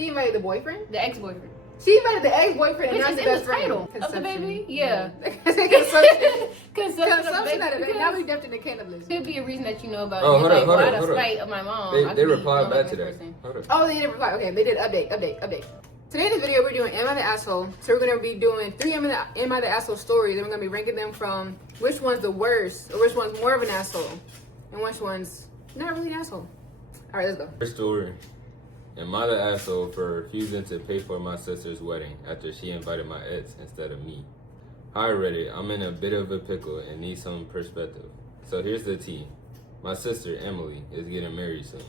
She invited the boyfriend? The ex-boyfriend. She invited the ex-boyfriend and Which not is the in best the title friend. of the baby? Yeah. Consumption of baby. Now we definitely the cannibalism. Could be a reason that you know about Oh, it. hold Like, up, well, hold out up, of hold up. spite of my mom. They replied back to that. Hold up. Oh, they did reply. Okay, they did update. Today in the video, we're doing Am I the Asshole? So we're going to be doing 3 Am I the Asshole stories, and we're going to be ranking them from which one's the worst, or which one's more of an asshole, and which one's not really an asshole. All right, let's go. First story. Am I the asshole for refusing to pay for my sister's wedding after she invited my ex instead of me? Hi Reddit, I'm in a bit of a pickle and need some perspective. So here's the tea. My sister, Emily, is getting married soon.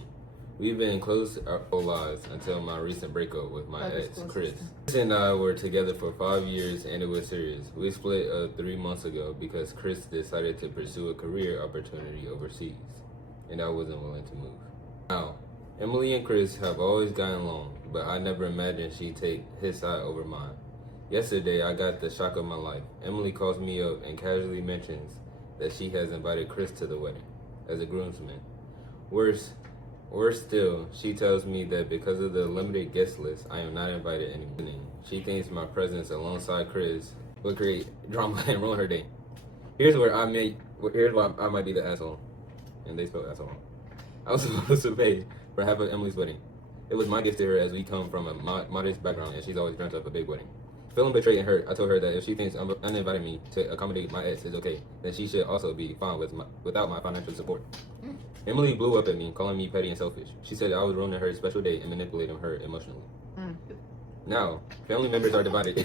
We've been close our whole lives until my recent breakup with my ex, Chris. Chris and I were together for 5 years and it was serious. We split 3 months ago because Chris decided to pursue a career opportunity overseas, and I wasn't willing to move. Now, Emily and Chris have always gotten along, but I never imagined she'd take his side over mine. Yesterday, I got the shock of my life. Emily calls me up and casually mentions that she has invited Chris to the wedding as a groomsman. Worse still, she tells me that because of the limited guest list, I am not invited anymore. She thinks my presence alongside Chris will create drama and ruin her day. Here's why I might be the asshole. And they spelled asshole. I was supposed to pay for half of Emily's wedding. It was my gift to her as we come from a modest background and she's always dreamt up a big wedding. Feeling betrayed and hurt, I told her that if she thinks uninviting me to accommodate my ex is okay, then she should also be fine without my financial support. Emily blew up at me, calling me petty and selfish. She said I was ruining her special day and manipulating her emotionally. Now, family members are divided.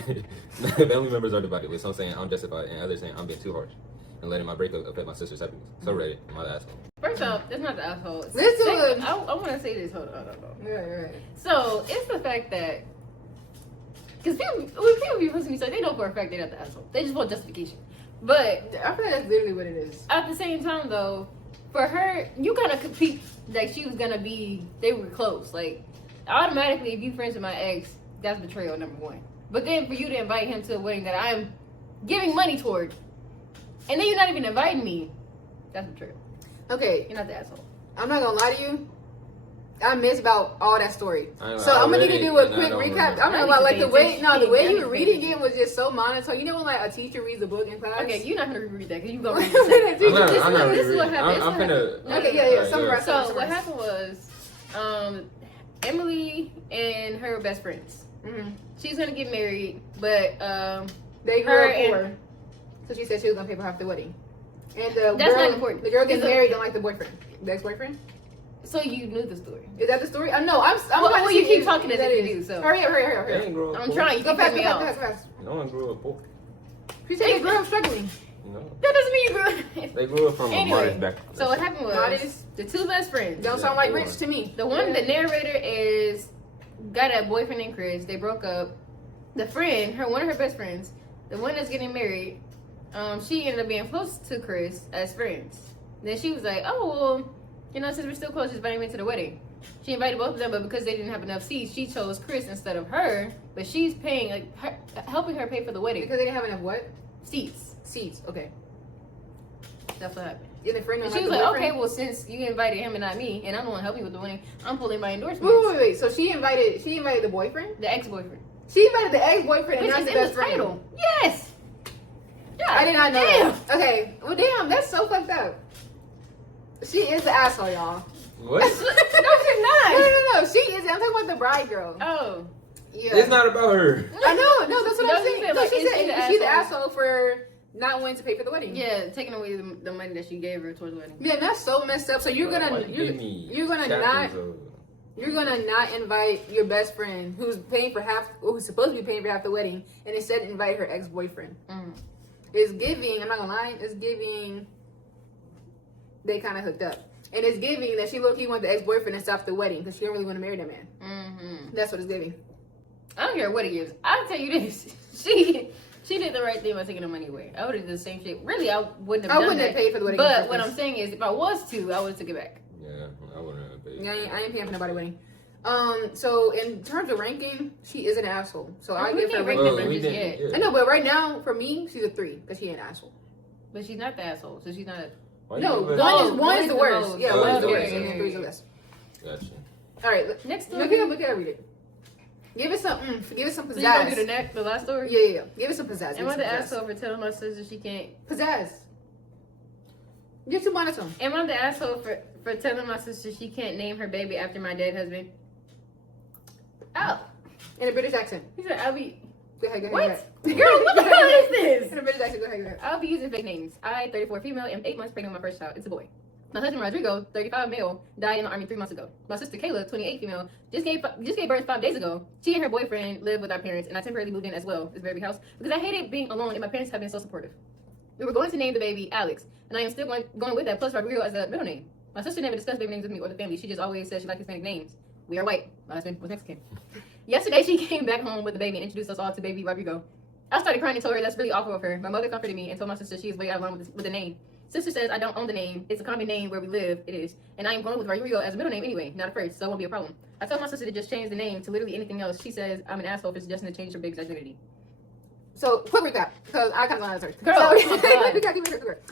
With some saying I'm justified and others saying I'm being too harsh and letting my breakup affect my sister's happiness. So Reddit, am I the asshole? First off, that's not the asshole. I want to say this. Hold on. Right. So, it's the fact that, because when people be pushing each other, they know for a fact they're not the asshole. They just want justification. But I feel like that's literally what it is. At the same time, though, for her, you gotta compete. Like, she was gonna be, they were close. Like, automatically, if you friends with my ex, that's betrayal, number one. But then for you to invite him to a wedding that I'm giving money toward, and then you're not even inviting me, that's betrayal. Okay. You're not the asshole. I'm not gonna lie to you. I missed about all that story. So I'm gonna need to do a quick recap. I'm not gonna like the way you were reading it was just so monotone. You know when like a teacher reads a book in class? Okay, you're not gonna reread that because you gonna read it. I'm not This is what happened. I'm gonna. Okay, yeah. Summarize. So what happened was, Emily and her were best friends. Mm-hmm. She was gonna get married, but they grew up poor. So she said she was gonna pay for half the wedding. And that's not important. The girl gets married, don't like the boyfriend, the ex-boyfriend. So you knew the story. Is that the story? No, I'm well, you keep talking as if you do. So hurry up. I'm trying. You keep cutting me off. Fast. No one grew up poor. She said they grew up struggling. No. That doesn't mean you grew up. They grew up from a modest background. So what happened was the two best friends. Don't sound like rich to me. The one, the narrator got a boyfriend named Chris. They broke up. The friend, one of her best friends, the one that's getting married, she ended up being close to Chris as friends. Then she was like, oh, well, you know, since we're still close, just invite me to the wedding. She invited both of them, but because they didn't have enough seats, she chose Chris instead of her. But she's paying, helping her pay for the wedding. Because they didn't have enough what? Seats, okay. That's what happened. And the friend she was like, okay, well, since you invited him and not me, and I'm the one helping with the wedding, I'm pulling my endorsement. Wait. So she invited the boyfriend? The ex-boyfriend. She invited the ex-boyfriend and not the best friend. Title. Yes. Yeah, I did not know that. Okay. Well, damn, that's so fucked up. She is the asshole, y'all. What? No, she's not. No. She is. I'm talking about the bride girl. Oh. Yeah. It's not about her. I know. No, that's what I'm saying. Like, She's the asshole for not wanting to pay for the wedding. Yeah, taking away the money that she gave her towards the wedding. Yeah, that's so messed up. So you're gonna not invite your best friend who's supposed to be paying for half the wedding, and instead invite her ex-boyfriend. It's giving. I'm not gonna lie. It's giving. They kind of hooked up, and it's giving that she low-key wanted the ex-boyfriend and stop the wedding because she don't really want to marry that man. That's what it's giving. I don't care what it gives. I'll tell you this: she did the right thing by taking the money away. I would have done the same shit. Really, I wouldn't have paid for the wedding. But what I'm saying is, if I was to, I would have took it back. Yeah, I wouldn't have paid. Yeah, I ain't paying for nobody's wedding. So in terms of ranking, she is an asshole. So I give her ranking. Yeah. I know, but right now for me, she's a 3 because she ain't an asshole. But she's not the asshole, so she's not. One is the worst. Yeah, one is the worst, and then 3 is the best. Gotcha. All right, next. Look at read it. Give it some pizzazz. So you gonna do the last story? Yeah. Give it some pizzazz. Am I the asshole for telling my sister she can't? Pizzazz. You're too monotone. Am I the asshole for telling my sister she can't name her baby after my dead husband? Oh. In a British accent. He said, I'll be... Go ahead. What? Girl, what the hell is this? In a British accent, go ahead. I'll be using fake names. I, 34, female, am 8 months pregnant with my first child. It's a boy. My husband, Rodrigo, 35, male, died in the army 3 months ago. My sister, Kayla, 28, female, just gave birth 5 days ago. She and her boyfriend live with our parents, and I temporarily moved in as well, this very big house, because I hated being alone, and my parents have been so supportive. We were going to name the baby Alex, and I am still going with that, plus Rodrigo as a middle name. My sister never discussed baby names with me or the family. She just always said she liked Hispanic names. We are white. My husband was Mexican. Yesterday, she came back home with the baby and introduced us all to baby Rodrigo. I started crying and told her that's really awful of her. My mother comforted me and told my sister she is way out of line with the name. Sister says I don't own the name. It's a common name where we live. It is. And I am going with Rodrigo as a middle name anyway, not a first, so it won't be a problem. I told my sister to just change the name to literally anything else. She says I'm an asshole for suggesting to change her baby's identity. So, quick recap, because I kind of want to search. Girl, so, oh my God.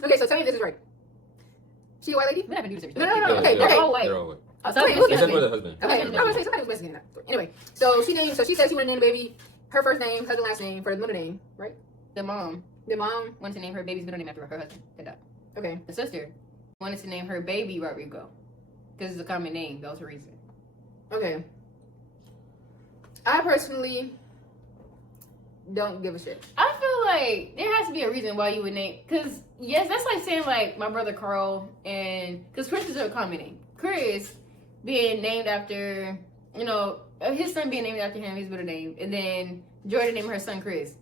Okay, so tell me if this is right. She a white lady? We haven't do research. No, Okay. okay. They're all white. They're all white. Oh, so Wait, who's Except for the husband. Okay, I was going to say somebody was Mexican in that story. Anyway, so she said she wanted to name the baby her first name, husband last name for the middle name, right? The mom The mom. wanted to name her baby's middle name after her husband. That died. Okay. The sister wanted to name her baby Rodrigo because it's a common name. That was her reason. Okay. I personally don't give a shit. I feel like there has to be a reason why you would name, because yes, that's like saying like my brother Carl, and because Chris is a common name. Chris being named after, you know, his son being named after him, his middle name, and then Jordan named her son Chris.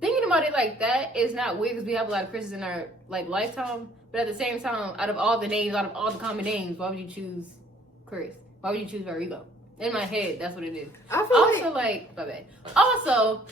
Thinking about it like that is not weird because we have a lot of Chris's in our like lifetime, but at the same time, out of all the names, out of all the common names, why would you choose Chris? Why would you choose Rodrigo? In my head, that's what it is. I feel Also, like my bad. Also,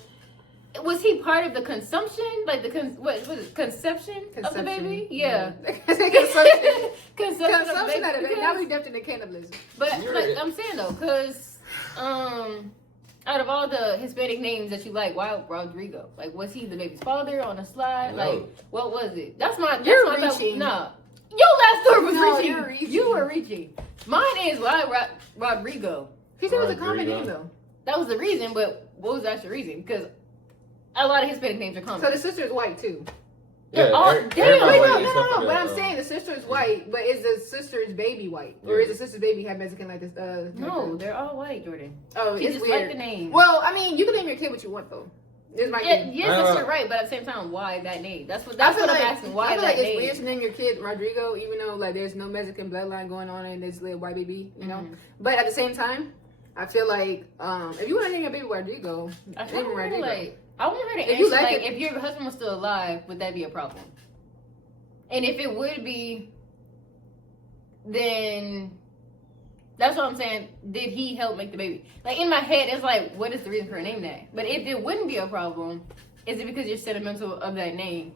was he part of the consumption? Like the what was it? Conception of the baby? Yeah. Consumption. Consumption of the Consumption of the baby. Now baby. we dipped into cannibalism. But You're like right. I'm saying though, because out of all the Hispanic names that you like, why Rodrigo? Like, was he the baby's father on the slide? No. Like, what was it? That's my Reaching. Nah. Your last story was No, reaching. you're reaching. You were reaching. Mine is why Rodrigo. He said it was a common Rodrigo. name though. That was the reason, but what was the actual reason? Because a lot of Hispanic names are common. So the sister is white too. They're all- everybody damn, Wait, white no. except for But I'm the, saying the sister is white, but is the sister's baby white, or is the sister's baby have Mexican like this? No, they're all white, Jordan. Oh, He it's just weird. like the name. Well, I mean, you can name your kid what you want though. This might Yeah, be. yes, that's you're right, but at the same time, why that name? That's what I'm asking. Why I feel that like name? it's weird to name your kid Rodrigo, even though like there's no Mexican bloodline going on in this little white baby, you know. Mhm. But at the same time, I feel like if you want to name your baby Rodrigo, I name him want her to, Rodrigo. like, I want her to If answer you like like, it- if your husband was still alive, would that be a problem? And if it would be, then that's what I'm saying. Did he help make the baby? Like in my head, it's like, what is the reason for naming that? But if it wouldn't be a problem, is it because you're sentimental of that name?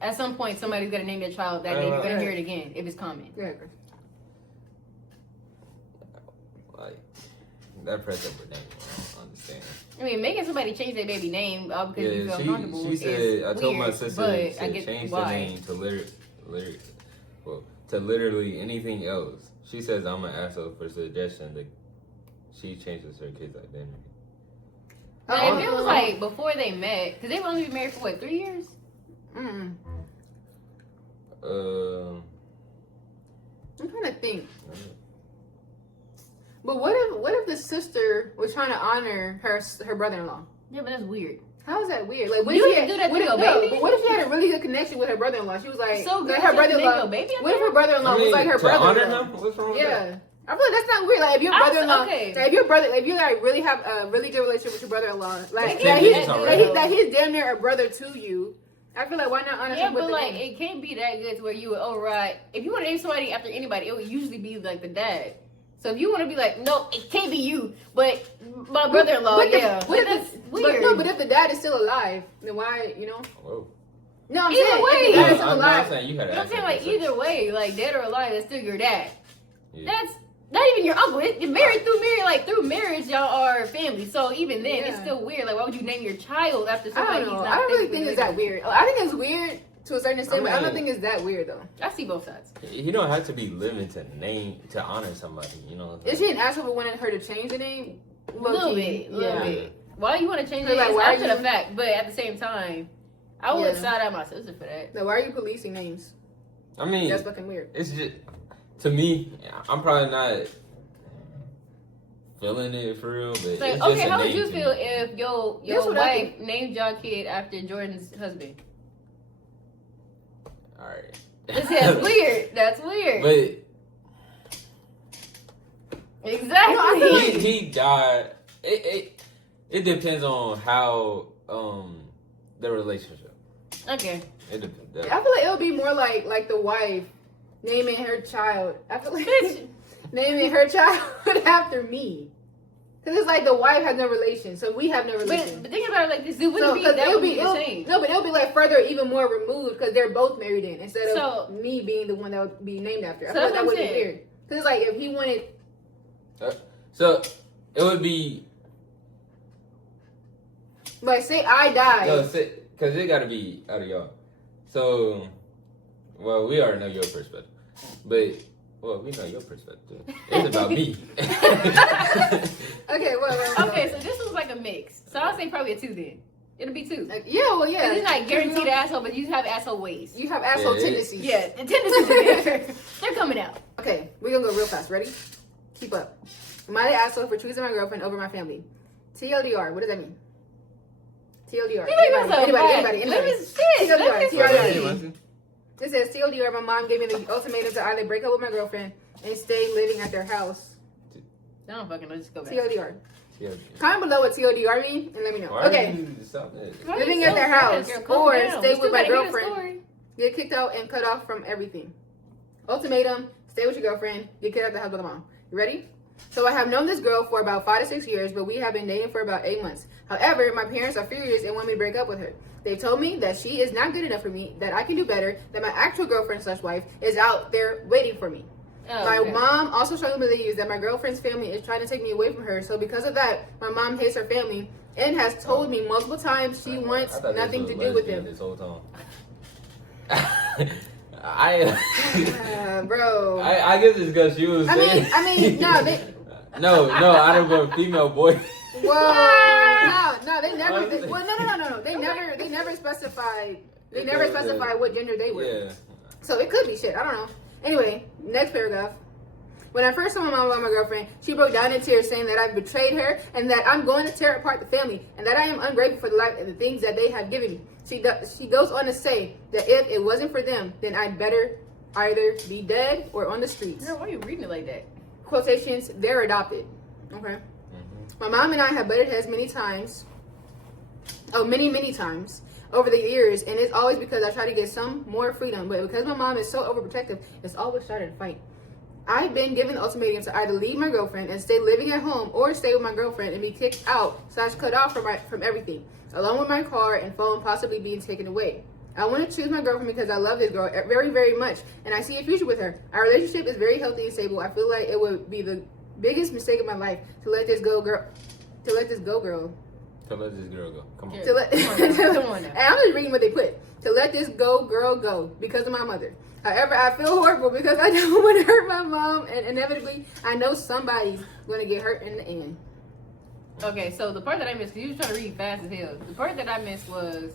At some point, somebody's gonna name their child that name. You're gonna hear it again if it's common. Go ahead, Chris. like that press up with name. I don't understand. I mean, making somebody change their baby name all because you feel comfortable she said, is I told my weird, sister but to I get change the why. name to literally anything else. She says I'm an asshole for suggestion that she changes her kid's identity. But if it was like before they met, because they've only been married for what, 3 years? I'm trying to think. But what if the sister was trying to honor her brother-in-law? Yeah, but that's weird. How is that weird? Like, what You if she didn't had, do that to what if, your no, baby? but what if she had a really good connection with her brother-in-law? She was like, So good, her so you name brother-in-law. your baby after What if her brother-in-law was like her to honor brother-in-law? him? What's wrong with that? Yeah. I feel like that's not weird. Like if your brother-in-law, okay. like, if you like really have a really good relationship with your brother-in-law, like Yeah, that he's damn near a brother to you. I feel like why not honor Yeah, him with but the like name? it can't be that good to where you would override. If you want to name somebody after anybody, it would usually be like the dad. So if you want to be like, no, it can't be you, but my brother-in-law, But yeah. what if that's but weird. no, but if the dad is still alive, then why, you know? Whoa. No, I'm Either saying way. if the dad is still I'm alive. saying you had But I'm saying like either way, like dead or alive, that's still your dad. Yeah. That's not even your uncle. You're married through marriage, y'all are family. So even then, it's still weird. Like, why would you name your child after I somebody don't know. he's not? I don't really think technically it's that related weird. I think it's weird to a certain extent, but I don't mean- think it's that weird though. to. I see both sides. You don't have to be living to honor somebody, you know. Is she an asshole for wanting her to change the name? A little bit. Why you want to change it? Like, It's why after the fact, but at the same time, I would side out my sister for that. Now, why are you policing names? I mean, that's fucking weird. It's just, to me, I'm probably not feeling it for real, but like, it's okay, just how a would you name feel to me. if your wife named your kid after Jordan's husband? All right. That's weird. That's weird. But exactly. He died. It depends on how the relationship. Okay. I feel like it would be more like the wife naming her child. I feel like naming her child after me. Because it's like the wife has no relation, so we have no relation. But think about it like this: it wouldn't be that would be the same. No, but it'll be like further, even more removed because they're both married in instead of me being the one that would be named after. I feel like that would be weird. Because it's like if he wanted, so it would be like say I died. No, because it got to be out of y'all. So, well, we already know your perspective, but. Well, we know your perspective. It's about me. Okay, well. Okay, so this was like a mix. So I'll say probably a 2 then. It'll be 2. Yeah, well, yeah. It's not guaranteed asshole, but you have asshole ways. You have asshole tendencies. Yeah, the tendencies are there. They're coming out. Okay, we're gonna go real fast. Ready? Keep up. Am I the asshole for choosing my girlfriend over my family? TLDR, what does that mean? TLDR. Anybody. TLDR. It says TLDR, my mom gave me the ultimatum to either break up with my girlfriend and stay living at their house. I don't fucking know, just go back. TLDR. Comment below what TLDR mean and let me know. Okay. Living at their house or stay with my girlfriend, get kicked out and cut off from everything. Ultimatum, stay with your girlfriend, get kicked out the house with the mom. You ready? So I have known this girl for about 5 to 6 years, but we have been dating for about 8 months. However, my parents are furious and want me to break up with her. They told me that she is not good enough for me, that I can do better, that my actual girlfriend/wife is out there waiting for me. My mom also strongly believes that my girlfriend's family is trying to take me away from her. So because of that, my mom hates her family and has told me multiple times she wants nothing to do with them. This whole time. Bro. I guess it's because she was. I mean, no. No, out of a female boy. Whoa, no, they never. No. They never specified. They never specified what gender they were. Yeah. So it could be shit. I don't know. Anyway, next paragraph. When I first told my mom about my girlfriend, she broke down in tears, saying that I've betrayed her and that I'm going to tear apart the family, and that I am ungrateful for the life and the things that they have given me. She goes on to say that if it wasn't for them, then I'd better either be dead or on the streets. Girl, why are you reading it like that? Quotations, they're adopted. Okay. My mom and I have butted heads many times. Many times over the years, and it's always because I try to get some more freedom. But because my mom is so overprotective, it's always started a fight. I've been given the ultimatum to either leave my girlfriend and stay living at home, or stay with my girlfriend and be kicked out / cut off from everything, along with my car and phone possibly being taken away. I want to choose my girlfriend because I love this girl very, very much, and I see a future with her. Our relationship is very healthy and stable. I feel like it would be the biggest mistake of my life to let this go, girl. To let this girl go. Come on. Come on now. And I'm just reading what they put. To let this girl go because of my mother. However, I feel horrible because I don't want to hurt my mom, and inevitably, I know somebody's going to get hurt in the end. Okay, so the part that I missed, because you were trying to read fast as hell. The part that I missed was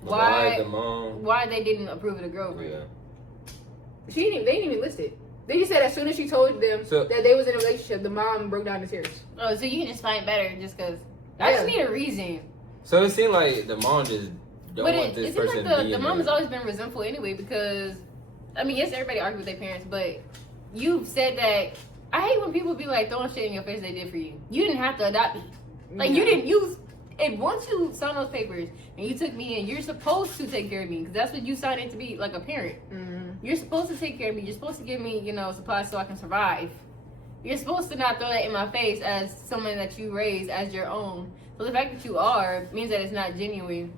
why they didn't approve of the girlfriend. Yeah. They didn't even list it. They just said as soon as she told them that they was in a relationship, the mom broke down in tears. Oh, so you can just find better just because. I just need a reason. So it seemed like the mom just don't want this person to be the mom has always been resentful anyway because, I mean, yes, everybody argues with their parents, but you've said that. I hate when people be like throwing shit in your face they did for you. You didn't have to adopt me. Like, you didn't use. And once you sign those papers and you took me in, you're supposed to take care of me because that's what you signed in to be, like a parent. Mm-hmm. You're supposed to take care of me. You're supposed to give me, supplies so I can survive. You're supposed to not throw that in my face as someone that you raised as your own. So the fact that you are means that it's not genuine.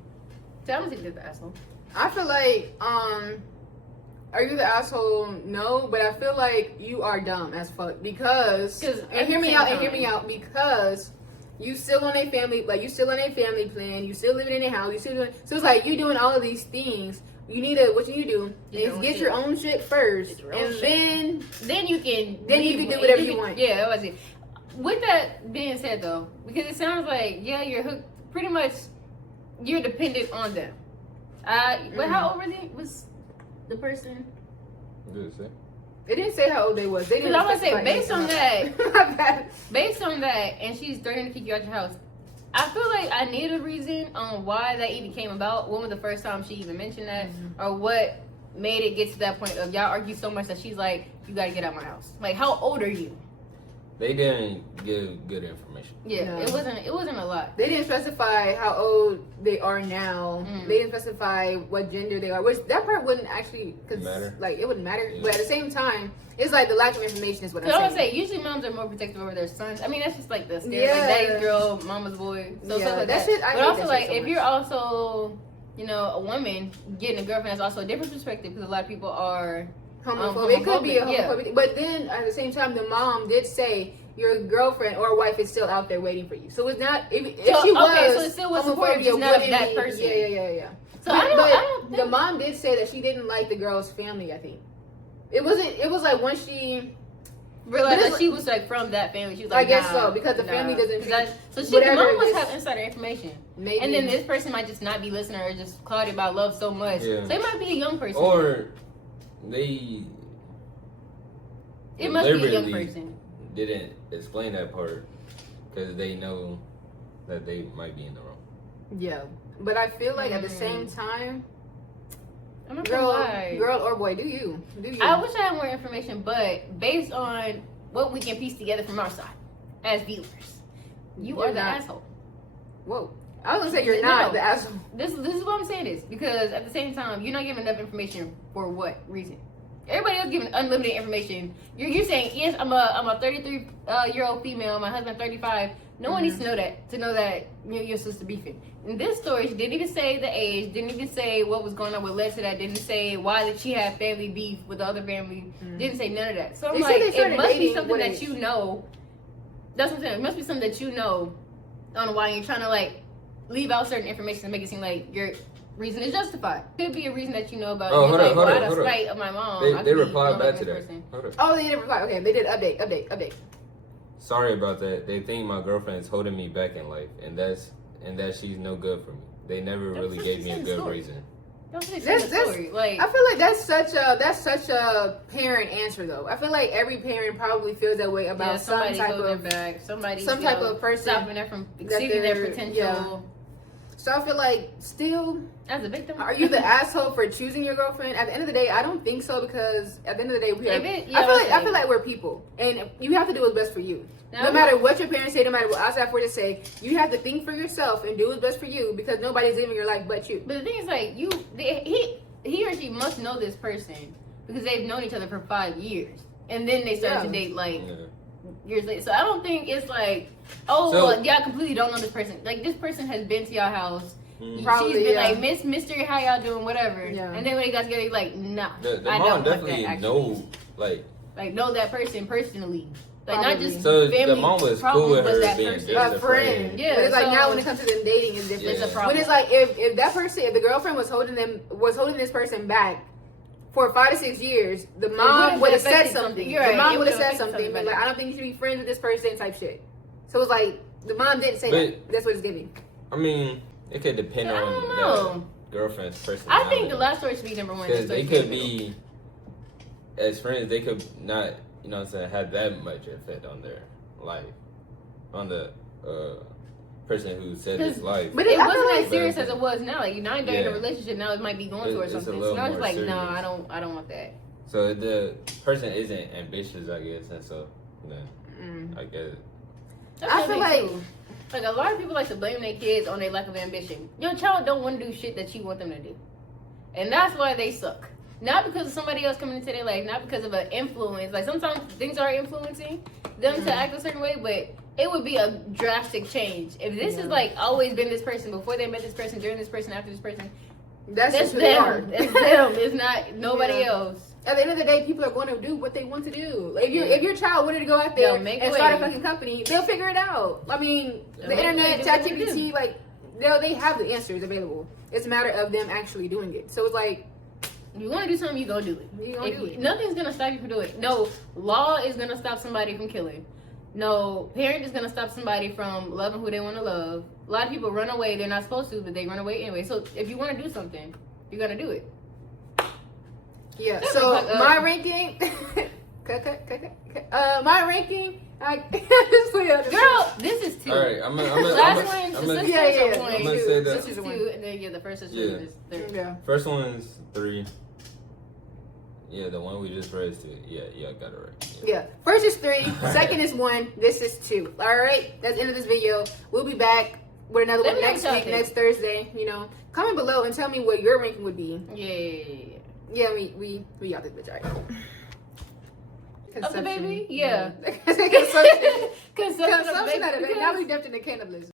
So I'm gonna take this asshole. I feel like, are you the asshole? No, but I feel like you are dumb as fuck because hear me out, because you still on a family, like you still on a family plan, you still living in a house, you still doing, so it's like you doing all of these things. You need to, what you need to do is get your own shit first, and then you can do whatever you want. Yeah, that was it. with that being said, though, because it sounds like you're hooked. Pretty much, you're dependent on them. But how old was the person? What did it say? It didn't say how old they was. They didn't. Because I would say based on that, My bad. based on that, and she's threatening to kick you out your house. I feel like I need a reason on why that even came about. When was the first time she even mentioned that, or what made it get to that point of y'all argue so much that she's like, "You gotta get out my house." Like, how old are you? They didn't give good information. Yeah, No. it wasn't a lot. They didn't specify how old they are now. They didn't specify what gender they are, which that part wouldn't actually Matter. Like it wouldn't matter. Yeah. But at the same time, it's like the lack of information is what I'm Because I saying. would say usually moms are more protective over their sons. I mean, that's just like the stereotype, Yeah. like daddy's girl, mama's boy, so Yeah, stuff like that that. shit- I But hate also that like shit so if much. you're also, a woman getting a girlfriend, that's also a different perspective because a lot of people are. Homophobic. It could be a homophobic, yeah. homophobic, but then at the same time, the mom did say your girlfriend or wife is still out there waiting for you. So it's not if So, she was okay, so it still was supportive, homophobia, just not of wouldn't that be- person. Yeah. So but, I don't the think mom did say that she didn't like the girl's family. I think it wasn't. It was like once she realized but that it's she was like from that family. She was I like, guess nah, so, because the family doesn't treat So the whatever mom must this- have insider information. maybe And then this person might just not be listening or just clouded by love so much. Yeah. So it might be a young person. Or they it must be a young deliberately person. didn't explain that part because they know that they might be in the wrong. Yeah, but I feel like at the same time, I'm not gonna lie. girl or boy, do you? I wish I had more information, but based on what we can piece together from our side as viewers, you You're are the not. asshole. Whoa, I was gonna say you're No. not the asshole. This is what I'm saying is because at the same time you're not giving enough information for what reason? Everybody else giving unlimited information. You're saying yes, I'm a 33 year old female. My husband 35. No one needs to know that your sister beefing. In this story, she didn't even say the age. Didn't even say what was going on, what led to that. Didn't say why did she have family beef with the other family. Didn't say none of that. So I'm They said like, they it started must be dating something what that age? you know. That's what I'm saying. It must be something that you know on why you're trying to like leave out certain information to make it seem like your reason is justified. Could be a reason that you know about. Oh, You're hold like, up, well, hold out up, of hold up. spite of my mom. I They could be replied like back to this that. person. Hold up. Oh, they didn't reply. Okay, they did update. Sorry about that. They think my girlfriend is holding me back in life, and that she's no good for me. They never That's really what gave she me said a in the good story. reason. That's what they That's- said in the story. Like, I feel like that's such a parent answer though. I feel like every parent probably feels that way about yeah, some somebody type holding of. their back. Somebody, some type of person stopping them from exceeding their they're- potential. yeah. So I feel like still, As a victim, are you the asshole for choosing your girlfriend? At the end of the day, I don't think so because at the end of the day, we are. I feel like we're people, and you have to do what's best for you. Now, No matter what your parents say, no matter what outside forces say, you have to think for yourself and do what's best for you because nobody's living your life but you. But the thing is, like, he or she must know this person because they've known each other for 5 years, and then they started to date like years later. So I don't think it's like, oh, So- well, y'all completely don't know this person. Like, this person has been to y'all house. Probably, She's been yeah. like, Miss Mystery, how y'all doing, whatever. Yeah. And then when they got together, he's like, nah, The I mom don't definitely want that, know, like know that person personally. Like, not Probably. just So the family mom was problems, cool with but her that being person. just A a friend. friend. Yeah, But it's like so- now when it comes to them dating, it's different. It's a problem. When it's like if that person, if the girlfriend was holding this person back for 5 to 6 years, the mom would have said something. You're The right, mom it would have would've said affected something. something, Like, but- I don't think you should be friends with this person type shit. So it's like the mom didn't say that. That's what it's giving. I mean, it could depend I on don't the know. girlfriend's I personality. think the last story should be number one. Because This they story could be, as friends, they could not, you know what I'm saying, have that much effect on their life. On the person who said his life. But It I feel wasn't like as serious as it was now. Like, you're not in a Yeah. relationship now. It might be going towards It's a something. little So now it's more like, serious. nah, I don't want that. So the person isn't ambitious, I guess, and so, you know, I guess. That's I what feel think, like- too. Like, a lot of people like to blame their kids on their lack of ambition. Your child don't want to do shit that you want them to do. And that's why they suck. Not because of somebody else coming into their life, not because of an influence. Like, sometimes things are influencing them to act a certain way, but it would be a drastic change. If this is, like, always been this person, before they met this person, during this person, after this person, That's that's just who they are. them. It's them. It's not nobody Yeah. else. At the end of the day, people are going to do what they want to do. Like, if your child wanted to go out there They'll make and start a way. fucking company, they'll figure it out. I mean, They'll the make way, internet, do what they ChatGPT, like they have the answers available. It's a matter of them actually doing it. So it's like If you want to do something, you go do it. You gonna do it. Nothing's gonna stop you from doing it. No law is gonna stop somebody from killing. no parent is gonna stop somebody from loving who they want to love. A lot of people run away; they're not supposed to, but they run away anyway. So if you want to do something, you're gonna do it. Yeah. So my ranking. My ranking. Girl, this is 2. All right, I'm gonna say that. This is 2, and then the first is 3. Yeah. First one is 3. Yeah, the one we just read is 2. Yeah, I got it right. Yeah. First is 3. Second is 1. This is 2. All right. That's the end of this video. We'll be back with another one next week, next Thursday. You know, comment below and tell me what your ranking would be. Yeah. We got this bitch right. Of the baby? Yeah. Consumption. Consumption Now we dipped into cannibalism.